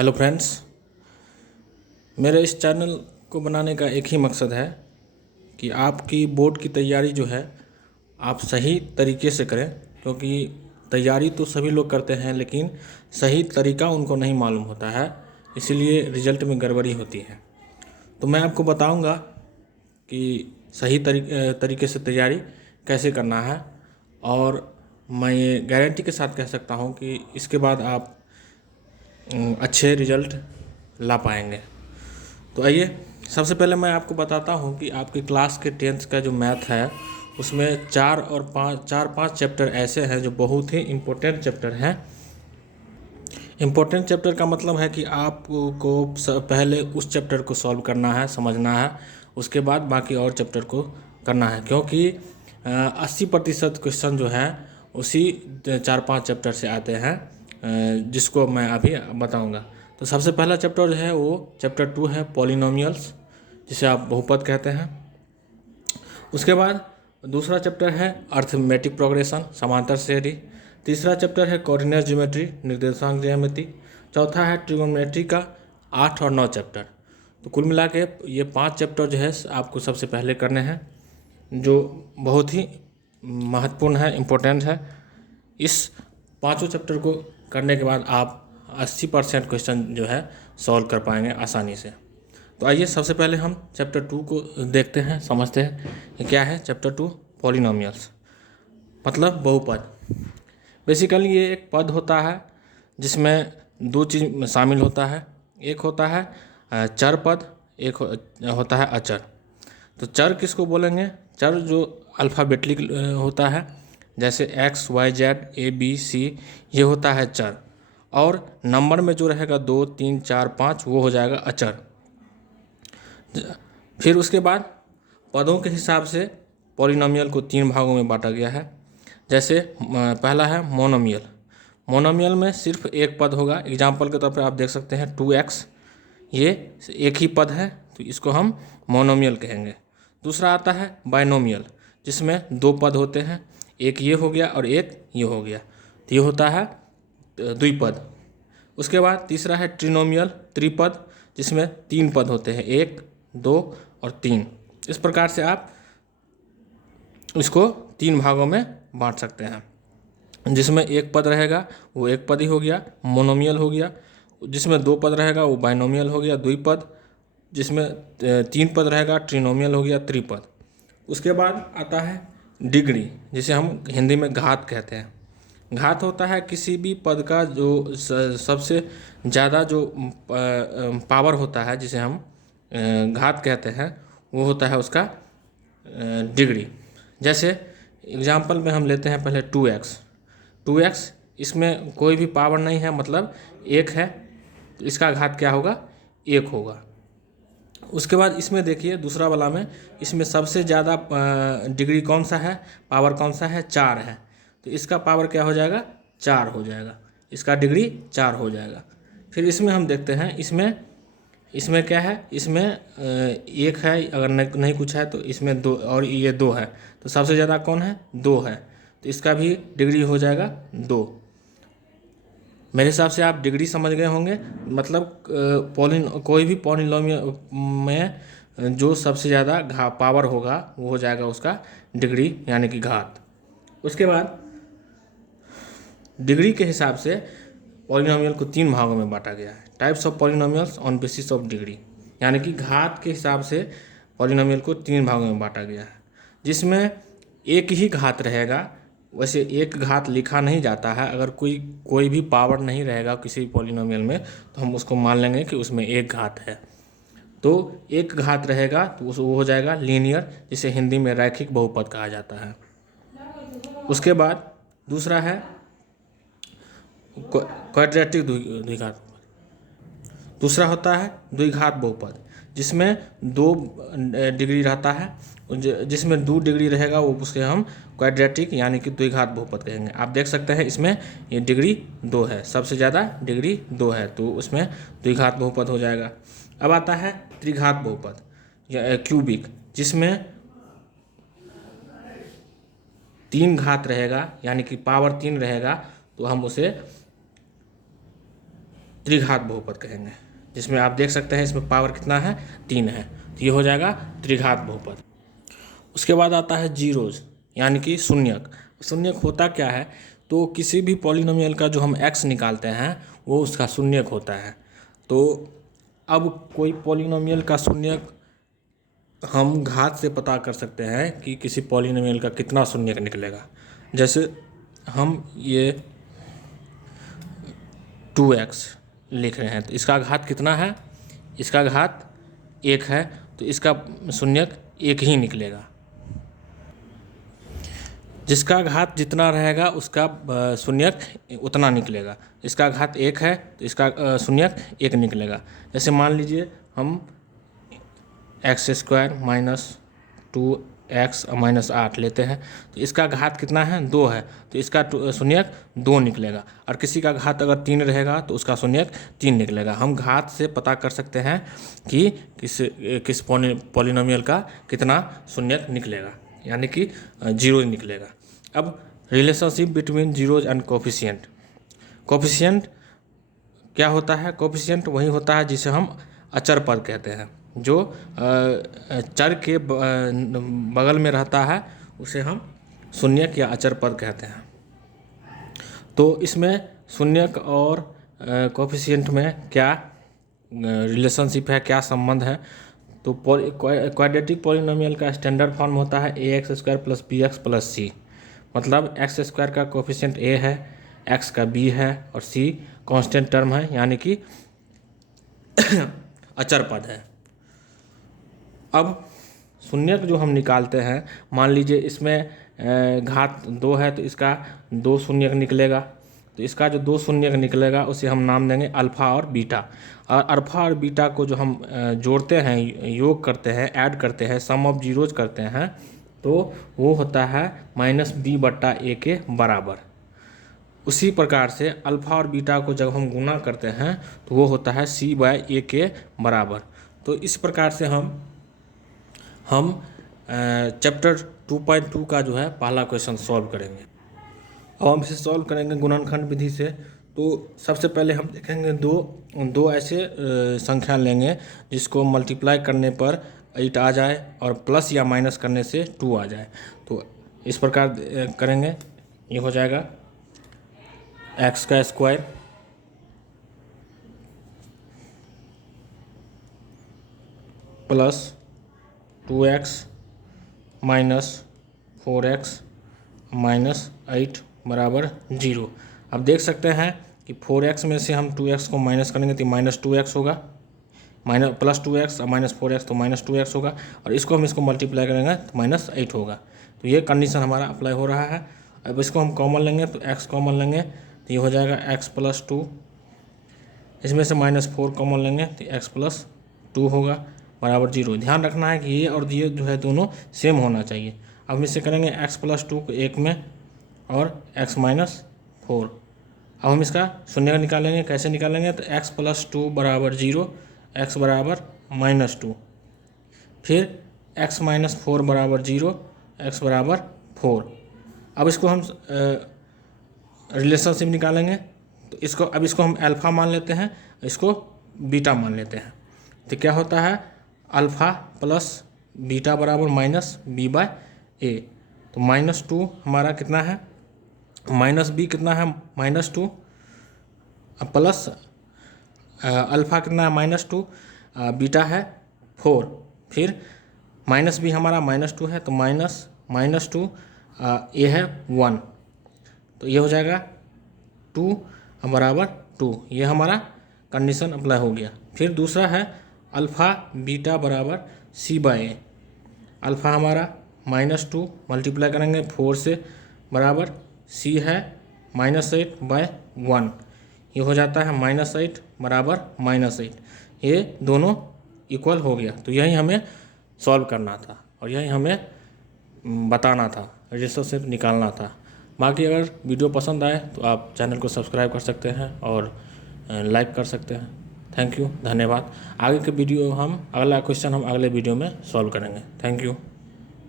Hello friends, मेरे इस channel को बनाने का एक ही मकसद है कि आपकी बोर्ड की तैयारी जो है आप सही तरीके से करें। क्योंकि तैयारी तो सभी लोग करते हैं लेकिन सही तरीका उनको नहीं मालूम होता है, इसीलिए रिजल्ट में गड़बड़ी होती है। तो मैं आपको बताऊंगा कि सही तरीके से तैयारी कैसे करना है, और मैं ये गारंटी के साथ कह सकता हूँ कि इसके बाद आप अच्छे रिजल्ट ला पाएंगे। तो आइए, सबसे पहले मैं आपको बताता हूँ कि आपकी क्लास के 10th का जो मैथ है उसमें चार पाँच चैप्टर ऐसे हैं जो बहुत ही इम्पोर्टेंट चैप्टर हैं। इम्पोर्टेंट चैप्टर का मतलब है कि आपको पहले उस चैप्टर को सॉल्व करना है, समझना है, उसके बाद बाकी और चैप्टर को करना है। क्योंकि 80% क्वेश्चन जो है उसी 4-5 चैप्टर से आते हैं, जिसको मैं अभी बताऊंगा। तो सबसे पहला चैप्टर जो है वो चैप्टर 2 है, पॉलिनोमियल्स, जिसे आप बहुपद कहते हैं। उसके बाद दूसरा चैप्टर है अर्थमेटिक प्रोग्रेशन, समांतर श्रेणी। तीसरा चैप्टर है कोऑर्डिनेट ज्योमेट्री, निर्देशांक ज्यामिति। चौथा है ट्रिगोनोमेट्री का 8 और 9 चैप्टर। तो कुल मिला के ये 5 चैप्टर जो है आपको सबसे पहले करने हैं, जो बहुत ही महत्वपूर्ण है, इम्पोर्टेंट है। इस पांचों चैप्टर को करने के बाद आप 80% क्वेश्चन जो है सॉल्व कर पाएंगे आसानी से। तो आइए, सबसे पहले हम चैप्टर 2 को देखते हैं, समझते हैं कि क्या है चैप्टर 2। पॉलिनोमियल्स मतलब बहुपद। बेसिकली ये एक पद होता है जिसमें दो चीज़ शामिल होता है। एक होता है चर पद, एक होता है अचर। तो चर किसको बोलेंगे? चर जो अल्फ़ाबेटिक होता है, जैसे X Y Z A B C, ये होता है चर। और नंबर में जो रहेगा 2 3 4 5 वो हो जाएगा अचर। फिर उसके बाद पदों के हिसाब से पॉलिनोमियल को 3 भागों में बांटा गया है। जैसे पहला है मोनोमियल। मोनोमियल में सिर्फ एक पद होगा। एग्जाम्पल के तौर पर आप देख सकते हैं 2x, ये एक ही पद है तो इसको हम मोनोमियल कहेंगे। दूसरा आता है बाइनोमियल, जिसमें 2 पद होते हैं, एक ये हो गया और एक ये हो गया, तो ये होता है द्विपद। उसके बाद तीसरा है ट्रिनोमियल, त्रिपद, जिसमें 3 पद होते हैं, 1 2 और 3। इस प्रकार से आप इसको 3 भागों में बांट सकते हैं। जिसमें एक पद रहेगा वो एक पद ही हो गया, मोनोमियल हो गया। जिसमें 2 पद रहेगा वो बाइनोमियल हो गया, द्विपद। जिसमें 3 पद रहेगा ट्रिनोमियल हो गया, त्रिपद। उसके बाद आता है डिग्री, जिसे हम हिंदी में घात कहते हैं। घात होता है किसी भी पद का जो सबसे ज़्यादा जो पावर होता है, जिसे हम घात कहते हैं, वो होता है उसका डिग्री। जैसे एग्जाम्पल में हम लेते हैं पहले 2x। इसमें कोई भी पावर नहीं है, मतलब एक है, तो इसका घात क्या होगा? 1 होगा। उसके बाद इसमें देखिए दूसरा वाला में, इसमें सबसे ज़्यादा डिग्री कौन सा है, पावर कौन सा है? 4 है, तो इसका पावर क्या हो जाएगा? 4 हो जाएगा, इसका डिग्री 4 हो जाएगा। फिर इसमें हम देखते हैं, इसमें क्या है? इसमें एक है, अगर नहीं कुछ है तो इसमें 2, और ये 2 है, तो सबसे ज़्यादा कौन है? 2 है, तो इसका भी डिग्री हो जाएगा 2। मेरे हिसाब से आप डिग्री समझ गए होंगे। मतलब कोई भी पॉलिनोमियल में जो सबसे ज़्यादा पावर होगा वो हो जाएगा उसका डिग्री, यानी कि घात। उसके बाद डिग्री के हिसाब से पॉलिनोमियल को 3 भागों में बांटा गया है। Types of polynomials on basis of degree, यानी कि घात के हिसाब से पॉलिनोमियल को 3 भागों में बांटा गया है, जिसमें एक ही घात रहेगा। वैसे एक घात लिखा नहीं जाता है, अगर कोई भी पावर नहीं रहेगा किसी पॉलिनोमियल में तो हम उसको मान लेंगे कि उसमें एक घात है। तो एक घात रहेगा तो वो हो जाएगा लीनियर, जिसे हिंदी में रैखिक बहुपद कहा जाता है। उसके बाद दूसरा है क्वाड्रेटिक द्विघात। दूसरा होता है द्विघात बहुपद, जिसमें 2 डिग्री रहता है। जिसमें 2 डिग्री रहेगा वो उसे हम क्वाड्रेटिक यानी कि द्विघात बहुपद कहेंगे। आप देख सकते हैं इसमें ये डिग्री 2 है, सबसे ज़्यादा डिग्री 2 है, तो उसमें द्विघात बहुपद हो जाएगा। अब आता है त्रिघात बहुपद या क्यूबिक, जिसमें 3 घात रहेगा, यानी कि पावर 3 रहेगा, तो हम उसे त्रिघात बहुपद कहेंगे, जिसमें आप देख सकते हैं इसमें पावर कितना है, 3 है, तो ये हो जाएगा त्रिघात बहुपद। उसके बाद आता है जीरोज यानी कि शून्यक। शून्यक होता क्या है, तो किसी भी पॉलिनोमियल का जो हम x निकालते हैं वो उसका शून्यक होता है। तो अब कोई पॉलिनोमियल का शून्यक हम घात से पता कर सकते हैं कि किसी पॉलिनोमियल का कितना शून्यक निकलेगा। जैसे हम ये 2x लिख रहे हैं तो इसका घात कितना है, इसका घात 1 है, तो इसका शून्यक 1 ही निकलेगा। जिसका घात जितना रहेगा उसका शून्यक उतना निकलेगा। इसका घात 1 है तो इसका शून्यक 1 निकलेगा। जैसे मान लीजिए हम x² माइनस 2x माइनस 8 लेते हैं तो इसका घात कितना है, 2 है, तो इसका शून्यक 2 निकलेगा। और किसी का घात अगर 3 रहेगा तो उसका शून्यक 3 निकलेगा। हम घात से पता कर सकते हैं कि किस पॉलिनोमियल का कितना शून्यक निकलेगा, यानी कि 0 निकलेगा। अब relationship between zeros and coefficient. Coefficient क्या होता है, कोफिशिएंट वही होता है जिसे हम अचर पद कहते हैं, जो चर के बगल में रहता है उसे हम शून्यक या अचर पद कहते हैं। तो इसमें शून्यक और कोफिशिएंट में क्या रिलेशनशिप है, क्या संबंध है, तो क्वाड्रेटिक पॉलिनोमियल का स्टैंडर्ड फॉर्म होता है ax² plus bx plus c। मतलब x² का कोफिशिएंट a है, x का b है और c कांस्टेंट टर्म है, यानी कि अचर पद है। अब शून्यक जो हम निकालते हैं, मान लीजिए इसमें घात 2 है तो इसका 2 शून्यक निकलेगा। तो इसका जो 2 शून्यक निकलेगा उसे हम नाम देंगे अल्फ़ा और बीटा। और अल्फ़ा और बीटा को जो हम जोड़ते हैं, योग करते हैं, ऐड करते हैं, सम ऑफ जीरोज करते हैं, तो वो होता है -b/a के बराबर। उसी प्रकार से अल्फ़ा और बीटा को जब हम गुना करते हैं तो वो होता है c/a के बराबर। तो इस प्रकार से हम चैप्टर 2.2 का जो है पहला क्वेश्चन सॉल्व करेंगे। अब हम इसे सॉल्व करेंगे गुणनखंड विधि से। तो सबसे पहले हम देखेंगे दो ऐसे संख्या लेंगे जिसको मल्टीप्लाई करने पर 8 आ जाए और प्लस या माइनस करने से 2 आ जाए। तो इस प्रकार करेंगे, ये हो जाएगा x² plus 2x minus 4x minus 8 बराबर 0। अब देख सकते हैं कि 4x में से हम 2x को माइनस करेंगे तो -2x होगा, प्लस 2x और माइनस 4x तो -2x होगा, और इसको हम इसको मल्टीप्लाई करेंगे तो -8 होगा। तो ये कंडीशन हमारा अप्लाई हो रहा है। अब इसको हम कॉमन लेंगे तो x कॉमन लेंगे तो ये हो जाएगा x + 2। इसमें से -4 कॉमन लेंगे तो x + 2 होगा बराबर 0। ध्यान रखना है कि ये और ये जो है दोनों सेम होना चाहिए। अब हम इससे करेंगे x + 2 को 1 में और x - 4। अब हम इसका शून्य निकालेंगे। कैसे निकालेंगे, तो x + 2 बराबर 0, x बराबर -2, फिर x - 4 बराबर 0, x बराबर 4। अब इसको हम रिलेशनशिप निकालेंगे। तो इसको हम अल्फ़ा मान लेते हैं, इसको बीटा मान लेते हैं। तो क्या होता है, अल्फ़ा प्लस बीटा बराबर -b/a। तो -2 हमारा कितना है, -b कितना है, -2, प्लस अल्फ़ा कितना है -2, बीटा है 4, फिर -b हमारा -2 है तो -2, a है 1, तो ये हो जाएगा 2 बराबर 2। ये हमारा कंडीशन अप्लाई हो गया। फिर दूसरा है अल्फ़ा बीटा बराबर c/a। अल्फ़ा हमारा -2 मल्टीप्लाई करेंगे 4 से बराबर c है -8/1। ये हो जाता है -8 बराबर -8। ये दोनों इक्वल हो गया। तो यही हमें सॉल्व करना था और यही हमें बताना था, रिलेशनशिप निकालना था। बाकी अगर वीडियो पसंद आए तो आप चैनल को सब्सक्राइब कर सकते हैं और लाइक कर सकते हैं। थैंक यू, धन्यवाद। आगे के वीडियो अगला क्वेश्चन हम अगले वीडियो में सॉल्व करेंगे। Thank you.